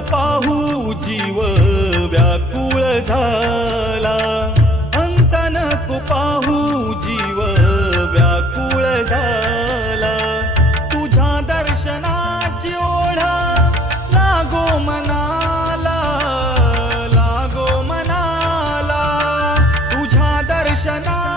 पाहू जीव व्याकुळ झाला. अंतनक पाहू जीव व्याकुळ झाला. तुझ्या दर्शनाची ओढ लागो मनाला लागो मनाला. तुझ्या दर्शना